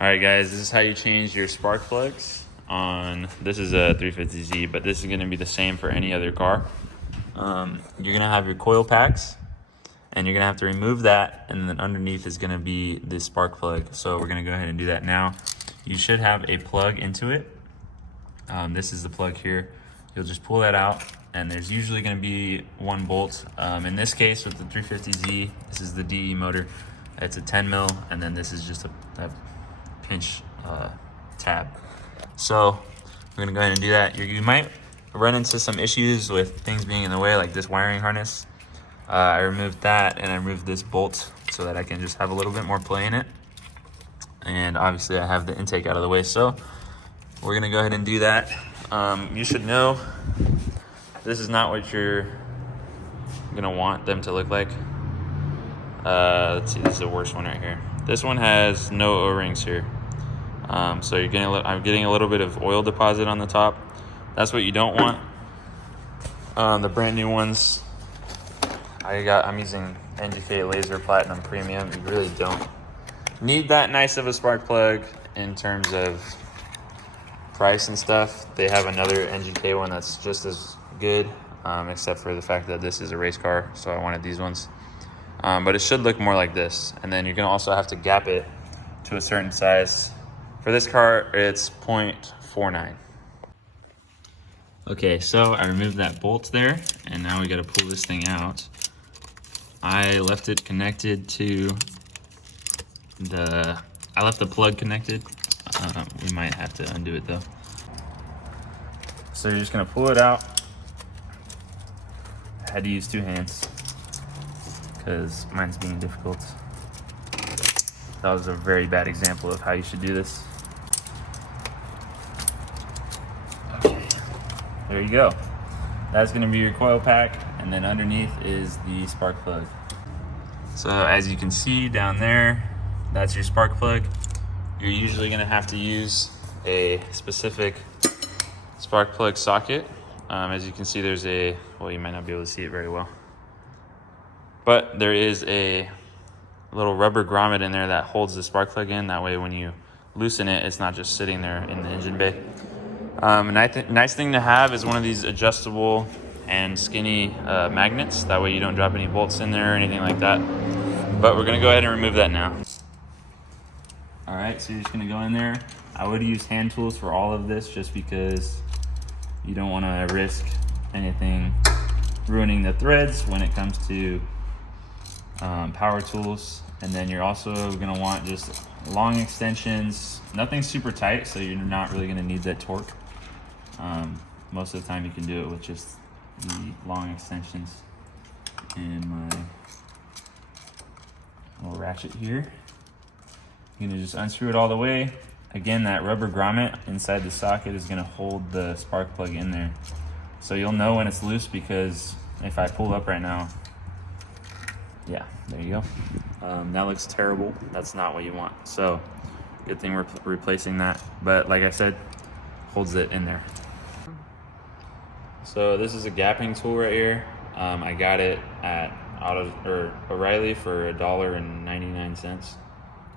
All right, guys, this is how you change your spark plugs on, this is a 350Z, but this is gonna be the same for any other car. You're gonna have your coil packs, and you're gonna have to remove that, and then underneath is gonna be the spark plug. So we're gonna go ahead and do that now. You should have a plug into it. This is the plug here. You'll just pull that out, and there's usually gonna be one bolt. In this case, with the 350Z, this is the DE motor. It's a 10 mil, and then this is just a pinch tab. So we're gonna go ahead and do that. You might run into some issues with things being in the way, like this wiring harness. I removed that, and I removed this bolt so that I can just have a little bit more play in it. And obviously I have the intake out of the way, so we're gonna go ahead and do that. You should know this is not what you're gonna want them to look like. Let's see, this is the worst one right here. This one has no O-rings here. So you're getting I'm getting a little bit of oil deposit on the top. That's what you don't want. The brand new ones, I'm using NGK Laser Platinum Premium. You really don't need that nice of a spark plug in terms of price and stuff. They have another NGK one that's just as good, except for the fact that this is a race car, so I wanted these ones. But it should look more like this. And then you're gonna also have to gap it to a certain size. For this car, it's 0.49. Okay, so I removed that bolt there, and now we gotta pull this thing out. I left it connected to I left the plug connected. We might have to undo it though. So you're just gonna pull it out. I had to use two hands because mine's being difficult. That was a very bad example of how you should do this. Okay, there you go. That's gonna be your coil pack, and then underneath is the spark plug. So as you can see down there, that's your spark plug. You're usually gonna have to use a specific spark plug socket. As you can see, there's well, you might not be able to see it very well, but there is a little rubber grommet in there that holds the spark plug in. That way when you loosen it, it's not just sitting there in the engine bay. Nice thing to have is one of these adjustable and skinny magnets. That way you don't drop any bolts in there or anything like that. But we're gonna go ahead and remove that now. All right, so you're just gonna go in there. I would use hand tools for all of this just because you don't wanna risk anything ruining the threads when it comes to power tools. And then you're also gonna want just long extensions, nothing super tight, so you're not really gonna need that torque. Most of the time you can do it with just the long extensions. And my little ratchet here. You're gonna just unscrew it all the way. Again, that rubber grommet inside the socket is gonna hold the spark plug in there. So you'll know when it's loose, because if I pull up right now, yeah, there you go. That looks terrible. That's not what you want. So good thing we're replacing that. But like I said, holds it in there. So this is a gapping tool right here. I got it at O'Reilly for $1.99.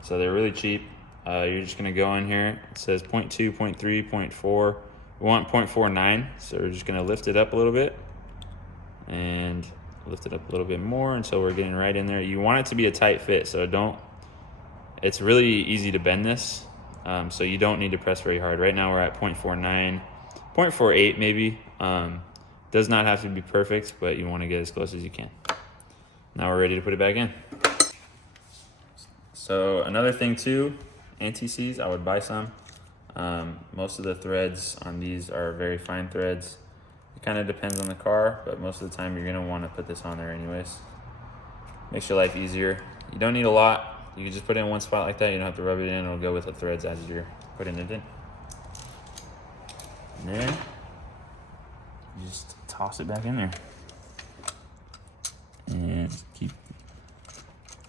So they're really cheap. You're just gonna go in here. It says 0.2, 0.3, 0.4. We want 0.49, so we're just gonna lift it up a little bit and lift it up a little bit more until we're getting right in there. You want it to be a tight fit, so it's really easy to bend this, so you don't need to press very hard. Right now we're at 0.49, 0.48 maybe. Does not have to be perfect, but you wanna get as close as you can. Now we're ready to put it back in. So another thing too, anti-seize, I would buy some. Most of the threads on these are very fine threads. It kind of depends on the car, but most of the time you're gonna wanna put this on there anyways. Makes your life easier. You don't need a lot. You can just put it in one spot like that. You don't have to rub it in. It'll go with the threads as you're putting it in. And then you just toss it back in there. And keep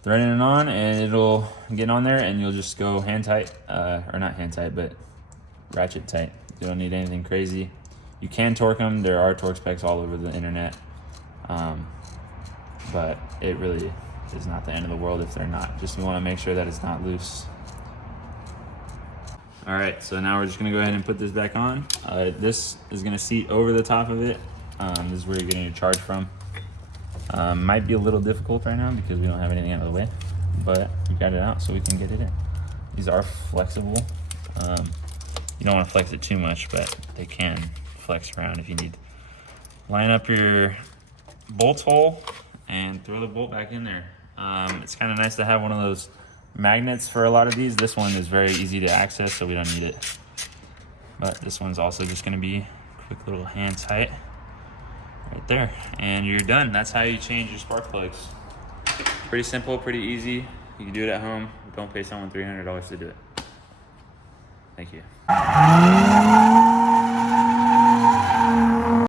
threading it on, and it'll get on there, and you'll just go hand tight, or not hand tight, but ratchet tight. You don't need anything crazy. You can torque them. There are torque specs all over the internet, but it really is not the end of the world if they're not. Just you want to make sure that it's not loose. All right, so now we're just gonna go ahead and put this back on. This is gonna seat over the top of it. This is where you're getting your charge from. Might be a little difficult right now because we don't have anything out of the way, but we got it out so we can get it in. These are flexible. You don't want to flex it too much, but they can flex around if you need. Line up your bolt hole and throw the bolt back in there. It's kind of nice to have one of those magnets for a lot of these. This one is very easy to access, so we don't need it. But this one's also just going to be a quick little hand tight right there, and you're done. That's how you change your spark plugs. Pretty simple, pretty easy. You can do it at home. Don't pay someone $300 to do it. Thank you.